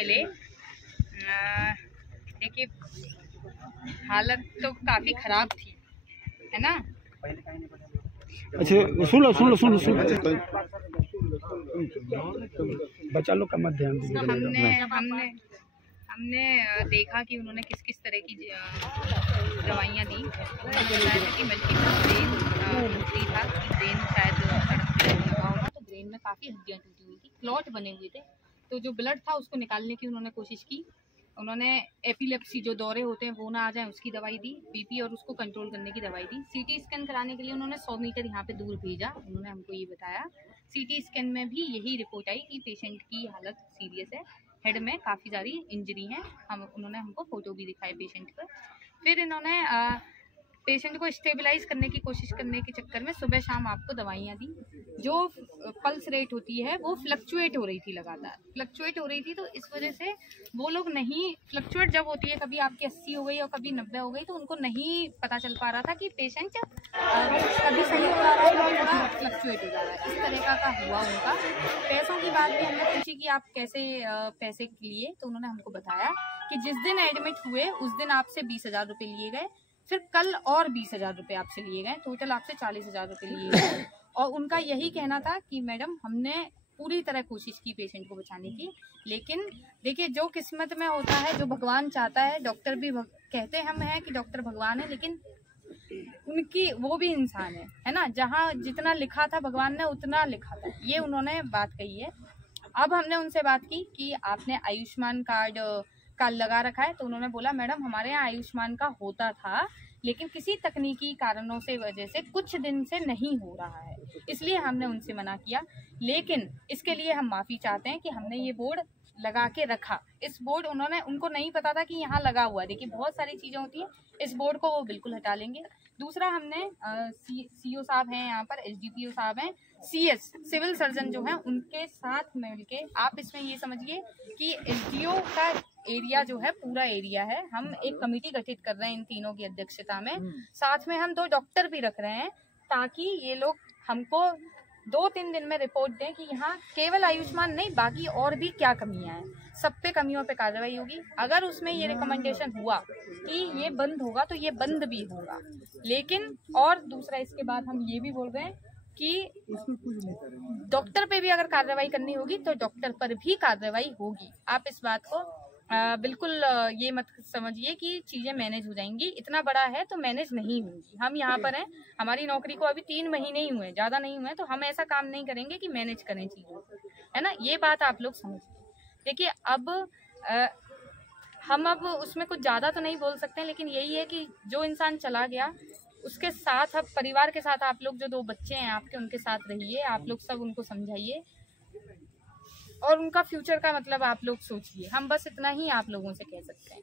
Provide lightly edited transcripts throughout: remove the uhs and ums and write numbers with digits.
मिले। देखिए हालत तो काफ़ी ख़राब थी, है ना। अच्छा सुन लो बच्चा लोग का मत ध्यान दीजिए। हमने देखा कि उन्होंने किस किस तरह की दवाइयाँ दी। उन्होंने बताया था कि मल्टीपल ब्रेन इंजरी था, कि ब्रेन शायद सड़क पे लगा होगा, तो ब्रेन में काफ़ी हड्डियाँ टूटी हुई थी, क्लॉट बने हुए थे। तो जो ब्लड था उसको निकालने की उन्होंने कोशिश की। उन्होंने एपिलेप्सी जो दौरे होते हैं वो ना आ जाए उसकी दवाई दी, बीपी और उसको कंट्रोल करने की दवाई दी। सीटी स्कैन कराने के लिए उन्होंने 100 मीटर यहाँ पे दूर भेजा। उन्होंने हमको ये बताया, सीटी स्कैन में भी यही रिपोर्ट आई कि पेशेंट की हालत सीरियस है, हेड में काफ़ी सारी इंजरी है। उन्होंने हमको फ़ोटो भी दिखाए पेशेंट का। फिर इन्होंने पेशेंट को स्टेबलाइज करने की कोशिश करने के चक्कर में सुबह शाम आपको दवाइयाँ दी। जो पल्स रेट होती है वो फ्लक्चुएट हो रही थी, लगातार फ्लक्चुएट हो रही थी। तो इस वजह से वो लोग नहीं, फ्लक्चुएट जब होती है, कभी आपकी 80 हो गई और कभी 90 हो गई, तो उनको नहीं पता चल पा रहा था कि पेशेंट कभी सही हो रहा है, कभी थोड़ा फ्लक्चुएट हो जा रहा है। इस तरह का हुआ उनका। पैसों की बात भी हमने पूछी कि आप कैसे पैसे लिए, तो उन्होंने हमको बताया कि जिस दिन एडमिट हुए उस दिन आपसे 20,000 रुपये लिए गए, फिर कल और 20,000 रुपये आपसे लिए गए, टोटल आपसे 40,000 रुपये लिए गए। और उनका यही कहना था कि मैडम हमने पूरी तरह कोशिश की पेशेंट को बचाने की, लेकिन देखिए जो किस्मत में होता है, जो भगवान चाहता है, डॉक्टर भी कहते हम हैं कि डॉक्टर भगवान है, लेकिन उनकी वो भी इंसान है ना। जहाँ जितना लिखा था भगवान ने उतना लिखा था, ये उन्होंने बात कही है। अब हमने उनसे बात की कि आपने आयुष्मान कार्ड का लगा रखा है, तो उन्होंने बोला मैडम हमारे यहाँ आयुष्मान का होता था, लेकिन किसी तकनीकी कारणों से वजह से कुछ दिन से नहीं हो रहा है, इसलिए हमने उनसे मना किया। लेकिन इसके लिए हम माफ़ी चाहते हैं कि हमने ये बोर्ड लगा के रखा। इस बोर्ड उनको नहीं पता था कि यहाँ लगा हुआ है। देखिए बहुत सारी चीज़ें होती हैं, इस बोर्ड को वो बिल्कुल हटा लेंगे। दूसरा हमने सीओ साहब हैं यहाँ पर, एसडीपीओ साहब हैं, सीएस सिविल सर्जन जो हैं उनके साथ मिल के, आप इसमें ये समझिए कि एसडीओ का एरिया जो है पूरा एरिया है, हम एक कमेटी गठित कर रहे हैं इन तीनों की अध्यक्षता में। साथ में हम 2 डॉक्टर भी रख रहे हैं, ताकि ये लोग हमको 2-3 दिन में रिपोर्ट दें कि यहाँ केवल आयुष्मान नहीं, बाकी और भी क्या कमियां हैं, सब पे कमियों पे कार्रवाई होगी। अगर उसमें ये रिकमेंडेशन हुआ कि ये बंद होगा तो ये बंद भी होगा। लेकिन और दूसरा इसके बाद हम ये भी बोल रहे हैं कि डॉक्टर पे भी अगर कार्रवाई करनी होगी तो डॉक्टर पर भी कार्रवाई होगी। आप इस बात को बिल्कुल ये मत समझिए कि चीज़ें मैनेज हो जाएंगी, इतना बड़ा है तो मैनेज नहीं होंगी। हम यहाँ पर हैं, हमारी नौकरी को अभी 3 महीने ही हुए, ज़्यादा नहीं हुए, तो हम ऐसा काम नहीं करेंगे कि मैनेज करें चीज़ों, है ना। ये बात आप लोग समझिए। देखिए अब हम अब उसमें कुछ ज़्यादा तो नहीं बोल सकते हैं, लेकिन यही है कि जो इंसान चला गया उसके साथ, अब परिवार के साथ आप लोग, जो 2 बच्चे हैं आपके, उनके साथ रहिए, आप लोग सब उनको समझाइए और उनका फ्यूचर का मतलब आप लोग सोचिए। हम बस इतना ही आप लोगों से कह सकते हैं।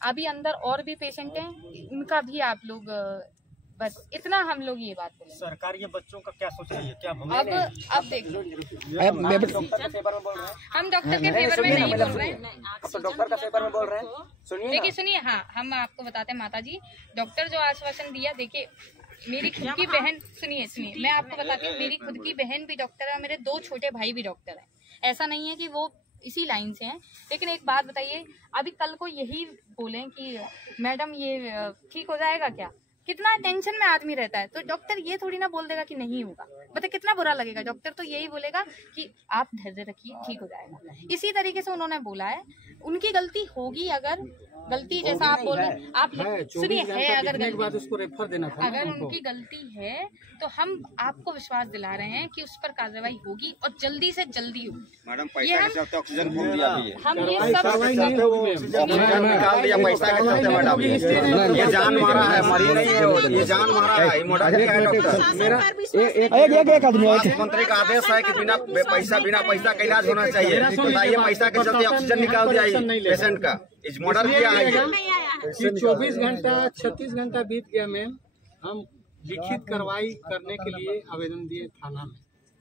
अभी अंदर और भी पेशेंट हैं, उनका भी आप लोग, बस इतना हम लोग ये बात बोलेंगे। सरकार ये बच्चों का क्या सोच रही है, क्या अब देखिए हम डॉक्टर के फेवर में नहीं बोल रहे हैं, डॉक्टर का फेवर में बोल रहे हैं। देखिए सुनिए, हाँ हम आपको बताते हैं माता जी, डॉक्टर जो आश्वासन दिया, देखिए मेरी खुद की बहन, सुनिए मैं आपको बताती हूँ, मेरी खुद की बहन भी डॉक्टर है, मेरे 2 छोटे भाई भी डॉक्टर हैं। ऐसा नहीं है कि वो इसी लाइन से हैं। लेकिन एक बात बताइए, अभी कल को यही बोलें कि मैडम ये ठीक हो जाएगा क्या, कितना टेंशन में आदमी रहता है। तो डॉक्टर ये थोड़ी ना बोल देगा कि नहीं होगा, मतलब कितना बुरा लगेगा। डॉक्टर तो यही बोलेगा कि आप धैर्य रखिए, ठीक हो जाएगा। इसी तरीके से उन्होंने बोला है। उनकी गलती होगी, अगर गलती जैसा आप बोल रहे, आप सुनिए है, अगर गलती उसको रेफर देना था, अगर उनकी गलती है तो हम आपको विश्वास दिला रहे हैं कि उस पर कार्रवाई होगी और जल्दी से जल्दी होगी। मैडम पैसा के चलते ऑक्सीजन घूम दिया भी है। हम ये सब निकाल दिया पैसा के चलते मैडम, ये जान मारा है, मरी नहीं है, ये जान मारा है। मुख्यमंत्री का आदेश है कि बिना पैसा का इलाज होना चाहिए, बताइए पैसा के चलते ऑक्सीजन निकाल दिया पेशेंट का, इस मर्डर किया है। 24 घंटा 36 घंटा बीत गया मैम, हम लिखित कार्रवाई करने के लिए आवेदन दिए थाना में,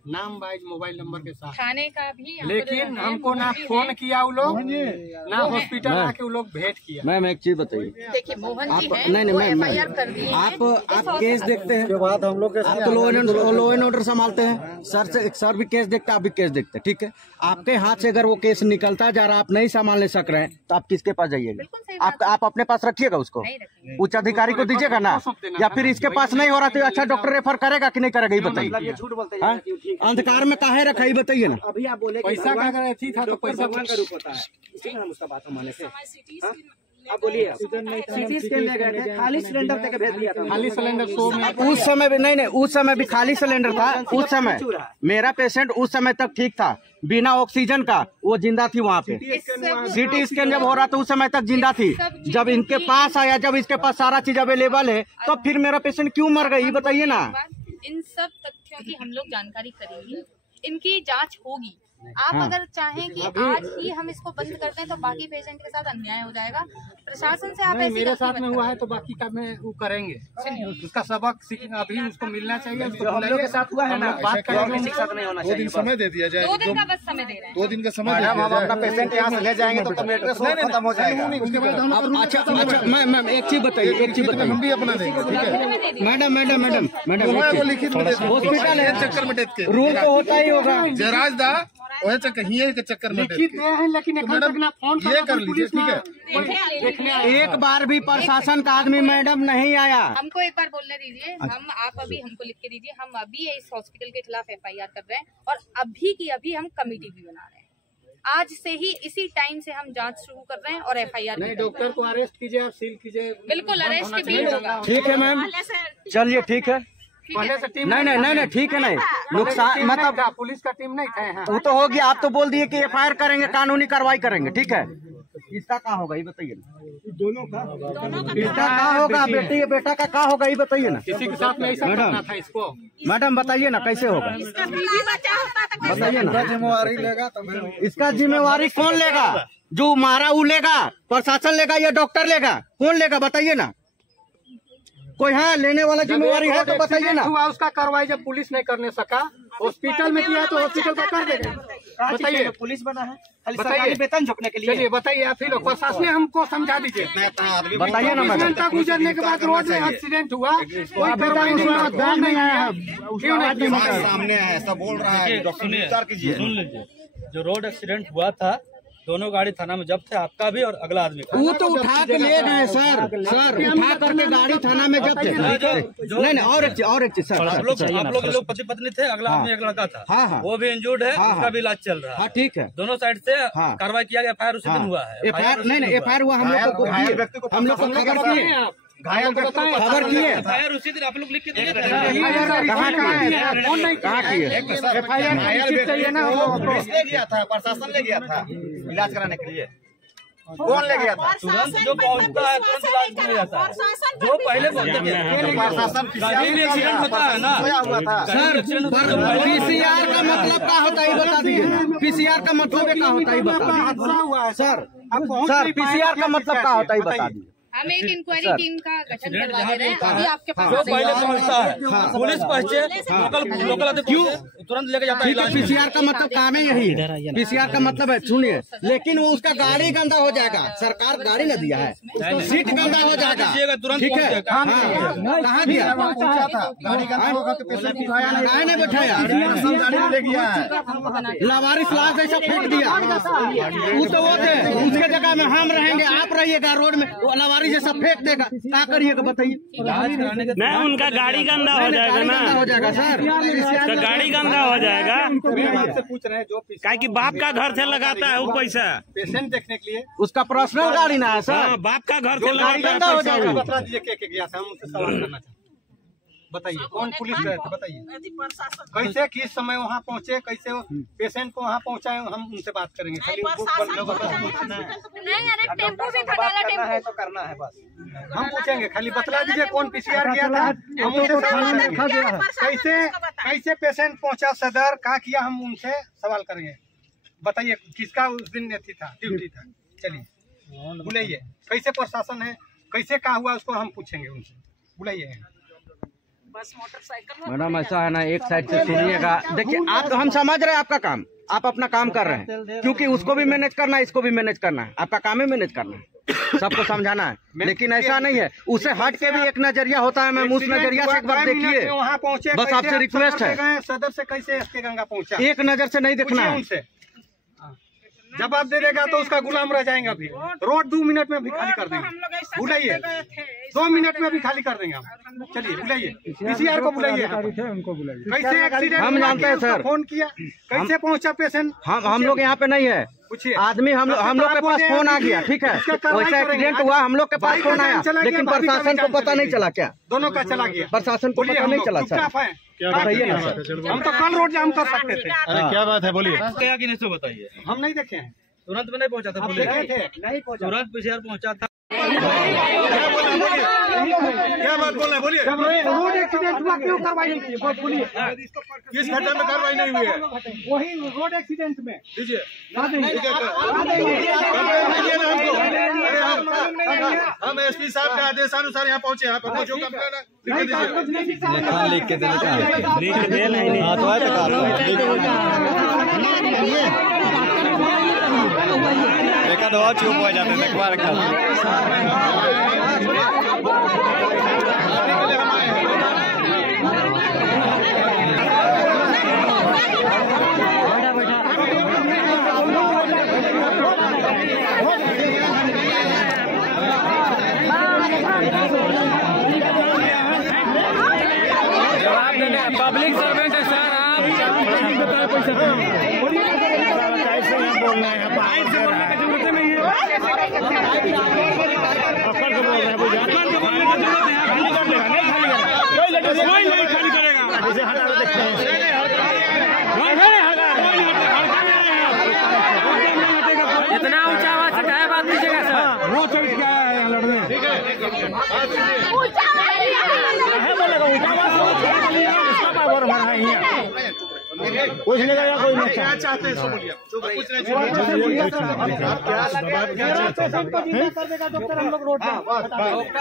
नाम वाइज मोबाइल नंबर के साथ। थाने का भी हमको लेकिन देना है, हमको ना भी फोन है। किया वो लोग, ना हॉस्पिटल आके वो लोग भेंट किया। मैम एक चीज बताइए, देखिए मोहन जी आप हैं, नहीं वो मैम, FIR कर दिए हैं। आप केस देखते हैं, बात हम लोग आप तो लॉ एंड ऑर्डर संभालते हैं, सर भी केस देखते हैं, आप भी केस देखते हैं, ठीक है। आपके हाथ से अगर वो केस निकलता जा रहा, आप नहीं संभालने सक रहे हैं, तो आप किसके पास जाइएगा? बिल्कुल सही बात आप अपने पास रखिएगा उसको, नहीं रखेंगे। उच्च अधिकारी को दीजिएगा ना, या फिर इसके पास नहीं हो रहा तो अच्छा डॉक्टर रेफर करेगा कि नहीं करेगा, ये बताइए। झूठ बोलते हैं। हाँ? अंधकार में काहे रखा, ये बताइए ना। अभी आप बोले पैसा का अगर अथी था तो पैसा भगवान का रूप होता है, इसी में हम उसका बात माने थे। हाँ? आप बोलिए, सिटी स्कैन ले गए थे, खाली सिलेंडर देके भेज दिया था। खाली सिलेंडर 100 में उस समय भी नहीं, उस समय भी खाली सिलेंडर था। उस समय मेरा पेशेंट उस समय तक ठीक था, बिना ऑक्सीजन का वो जिंदा थी वहाँ पे। सीटी स्कैन जब हो रहा था उस समय तक जिंदा थी। जब इनके पास आया, जब इसके पास सारा चीज अवेलेबल है, तो फिर मेरा पेशेंट क्यों मर गई, बताइए ना। इन सब तथ्यों की हम लोग जानकारी करेंगे, इनकी जांच होगी। आप अगर चाहें कि आज ही हम इसको बंद करते हैं तो बाकी पेशेंट के साथ अन्याय हो जाएगा। प्रशासन से आप नहीं, ऐसी मेरे गलती साथ मत में करें। हुआ है तो बाकी का मैं वो करेंगे। उसका सबक अभी उसको मिलना चाहिए। उसको हम लोग के साथ हुआ है ना, बात करेंगे। किसी के साथ नहीं होना 2 दिन चाहिए। समय दे दिया जाए। 2 दिन का बस समय दे रहे हैं। 2 दिन का समय दे मैडम दिया हम अपना जाए। पेशेंट यहाँ से ले जाएंगे तो मैटर खत्म हो जाएगा। अच्छा मैम एक चीज बताइए, हम भी अपना देंगे, ठीक है। मैडम वो लिखित में हॉस्पिटल है, चक्कर में डेथ के रूल तो होता ही होगा। जयराज दा वह चक्कर ही के चक्कर में डेथ लिखित के। दिए हैं, लेकिन एखन तक ना फोन ये कर लीजिए, ठीक है। देखने एक बार भी प्रशासन का आदमी मैडम नहीं आया। हमको एक बार बोलने दीजिए। आप अभी हमको लिख के दीजिए, हम अभी इस हॉस्पिटल के खिलाफ FIR कर रहे हैं और अभी की अभी हम कमेटी भी बना रहे हैं। आज से ही इसी टाइम से हम जांच शुरू कर रहे हैं और FIR नहीं, डॉक्टर को अरेस्ट कीजिए, आप सील कीजिए। बिल्कुल अरेस्ट भी होगा। ठीक है मैम, चलिए ठीक है। पहले से टीम नहीं ठीक है, नहीं नुकसान मतलब पुलिस का टीम नहीं था यहाँ। वो तो हो गया। आप तो बोल दिए कि FIR करेंगे, कानूनी कार्रवाई करेंगे, ठीक है। इसका क्या होगा ये बताइए ना। दोनों का इसका क्या होगा, बेटा का क्या होगा ये बताइए ना। किसी के साथ में ऐसा करना था इसको। मैडम बताइए ना कैसे होगा, बताइए ना। जिम्मेवारी लेगा तो इसका जिम्मेवारी कौन लेगा? जो मारा वो लेगा, प्रशासन लेगा या डॉक्टर लेगा? कौन लेगा बताइए ना। कोई है लेने वाला जिम्मेवारी है तो बताइए ना। हुआ उसका कार्रवाई जब पुलिस नहीं करने सका, हॉस्पिटल में किया तो हॉस्पिटल का कर देगा। बताइए, पुलिस बना है खाली बताइए। सरकारी वेतन झोंकने के लिए। चलिए बताइए, आप फिर प्रशासन ने हमको समझा दीजिए। बताइए ना मैडम। घंटा गुजरने के बाद रोड में एक्सीडेंट हुआ, कोई कार्रवाई नहीं हुआ, ध्यान नहीं आया। क्यों नहीं? सामने है, सब बोल रहा है, डॉक्टर विचार कीजिए। सुन लीजिए, जो रोड एक्सीडेंट हुआ था, दोनों गाड़ी थाना में जब्त है, आपका भी और अगला आदमी का। वो तो उठा के ले गए सर, उठा करके गाड़ी थाना में जब्त है। नहीं और एक चीज सर, आप लोग पति पत्नी थे, अगला आदमी एक लड़का था। हाँ। वो भी इंजूर्ड है, उसका भी इलाज चल रहा हाँ है। ठीक है। दोनों साइड से हाँ। कार्रवाई किया गया। FIR उसी दिन हुआ है। FIR नहीं FIR हुआ, हम लोग को घायल व्यक्ति को खबर किए, घायल व्यक्ति को खबर किए। FIR उसी दिन आप लोग लिख के दिए थे। कहाँ किए? घायल व्यक्ति पुलिस ले गया था, प्रशासन ले गया था इलाज कराने के लिए। कौन ले गया था? तुरंत जो पहुंचता है तुरंत इलाज किया जाता है। जो पहले पहुंचते हैं प्रशासन गाड़ी में एक्सीडेंट होता है ना सोया हुआ था। सर PCR का मतलब क्या होता है बता दीजिए। PCR का मतलब क्या होता है बता दीजिए सर। PCR का मतलब क्या होता है बता दीजिए। हम एक इंक्वायरी टीम का गठन करवा दे रहे हैं। अभी आपके पास जो पहले पहुंचता है पुलिस पहुंचे, लोकल क्यों तुरंत लेके जाता है ठीक है, इलाज। PCR का मतलब काम है यही है। PCR का मतलब है, सुनिए, लेकिन वो उसका गाड़ी गंदा हो जाएगा। सरकार गाड़ी न दिया है, सीट गंदा हो जाएगा, तुरंत ठीक है। पहुंचेगा। कहाँ दिया? पहुंचा था, गाड़ी का पेशेंट उठाया नहीं, काहे नहीं बैठाया? गाड़ी में ले गया है। लावारिस लाश जैसा फेंक दिया। वो तो वो थे, उसके जगह में हम रहेंगे, आप रहिएगा रोड में, वो लावारिस जैसा फेंक देगा, क्या करिएगा बताइए। नहीं, उनका गाड़ी गंदा हो जाएगा ना, हो जाएगा सर, तो गाड़ी गंदा हो जाएगा। आपसे पूछ रहे हैं जो काहे कि बाप का घर से लगाता है वो पैसा, पेशेंट देखने के लिए उसका पर्सनल गाड़ी ना है हाँ, सर। बाप का घर से गाड़ी लगाता है गंदा हो पैसा। जाएगा। बता दीजिए क्या गया था, हम उससे सवाल करना चाहते हैं। बताइए कौन पुलिस रहे थे, बताइए कैसे किस समय वहाँ पहुँचे, कैसे पेशेंट को वहाँ पहुँचाए, हम उनसे बात करेंगे। खाली नहीं, अरे टेम्पो भी खटाला टेम्पो है तो करना है बस। हम पूछेंगे, खाली बतला दीजिए कौन PCR किया था, हम उनसे कैसे कैसे पेशेंट पहुँचा सदर, क्या किया, हम उनसे सवाल करेंगे। बताइए किसका उस दिन अथी था, ड्यूटी था। चलिए बुलाइए, कैसे प्रशासन है, कैसे क्या हुआ उसको हम पूछेंगे उनसे। बुलाइए। मैडम ऐसा है ना, एक साइड से सुनिएगा। देखिए आप, हम समझ रहे हैं आपका काम, आप अपना काम कर रहे हैं, क्योंकि उसको भी मैनेज करना है, इसको भी मैनेज करना है, आपका काम है मैनेज करना है, सबको समझाना है। लेकिन ऐसा नहीं है, उसे हट के भी एक नजरिया होता है। मैम उस नजरिया से एक बार देखिए, वहाँ पहुँचे, बस आपसे रिक्वेस्ट है। सदर से कैसे एसके गंगा पहुँचा, एक नजर से नहीं देखना है। उनसे जवाब दे देगा तो उसका गुलाम रह जाएगा। भी रोड 2 मिनट में भी खाली कर देंगे, बुलाइए। 2 मिनट में भी खाली कर देंगे हम। चलिए बुलाइए, पीसीआर को बुलाइए, उनको बुलाइए। कैसे एक्सीडेंट हम जानते हैं सर, फोन किया, कैसे पहुंचा पेशेंट। हम लोग यहाँ पे नहीं है, आदमी हम लोग के पास फोन आ गया, ठीक है, वैसा एक्सीडेंट हुआ, हम लोग के पास फोन आया, लेकिन प्रशासन को पता नहीं चला। क्या दोनों का चला गया, प्रशासन को पता नहीं चला सर? बताइए ना सर, हम तो कल रोड जाम कर सकते थे। क्या बात है, बोलिए क्या कि नहीं, तो बताइए। हम नहीं देखे हैं, तुरंत में नहीं पहुंचा था, देखे थे नहीं पहुंचा, तुरंत पीसीआर पहुंचा था। क्या बात बोल रहे हैं, बोलिए। रोड एक्सीडेंट हुआ, क्यों कार्रवाई नहीं की, बोलिए। किस घटना में कार्रवाई नहीं हुई है? वही रोड एक्सीडेंट में दीजिए हम एसपी साहब के आदेशानुसार यहाँ पहुँचे। यहाँ पर जो कंप्लेन है लिख के देने का देखा दवा चुप हो जाते देखवा रखा। जवाब देने पब्लिक सर्वेंट है सर, आप कैसे यहाँ बोल रहे हैं, जरूरत नहीं है, कोई नहीं खाली करेगा, जैसे हटा देखते हैं। इतना ऊंचा आवाज से क्या बात कीजिएगा सर, वो चल क्या है लड़ने, ठीक है कुछ नहीं करेगा कोई नहीं। क्या चाहते हैं, बोलिए।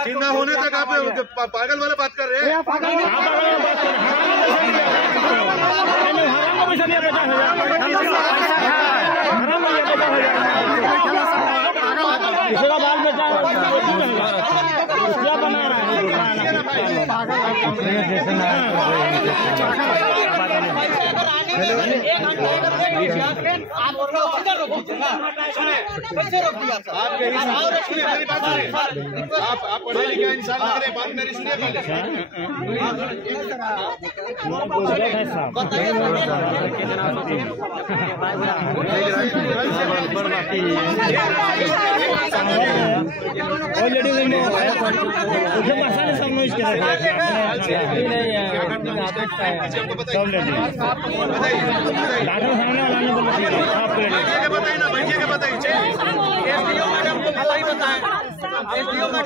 जिंदा होने तक आप पागल वाला बात कर रहे हैं। आप पढ़े लिखे इंसान लग रहे, बात मेरी सुनिए पहले।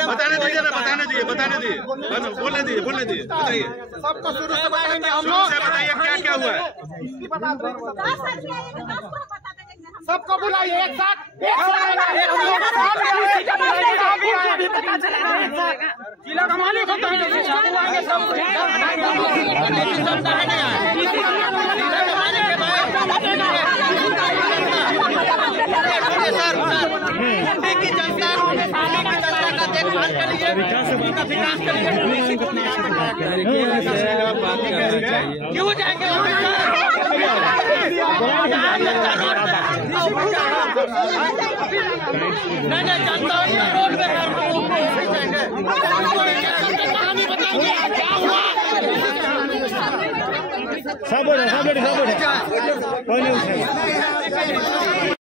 बताने दीजिए ना, बताने दीजिए, बोलने दीजिए, बताइए। सबको शुरू से बताएंगे हम लोग, बताइए क्या क्या हुआ है। सबको बुलाइए एक साथ, जिला का मालिक होता है, क्यों जाएंगे नहीं जानता हूँ रोड पे कहानी बताएंगे क्या हुआ। सब बोले कोई नहीं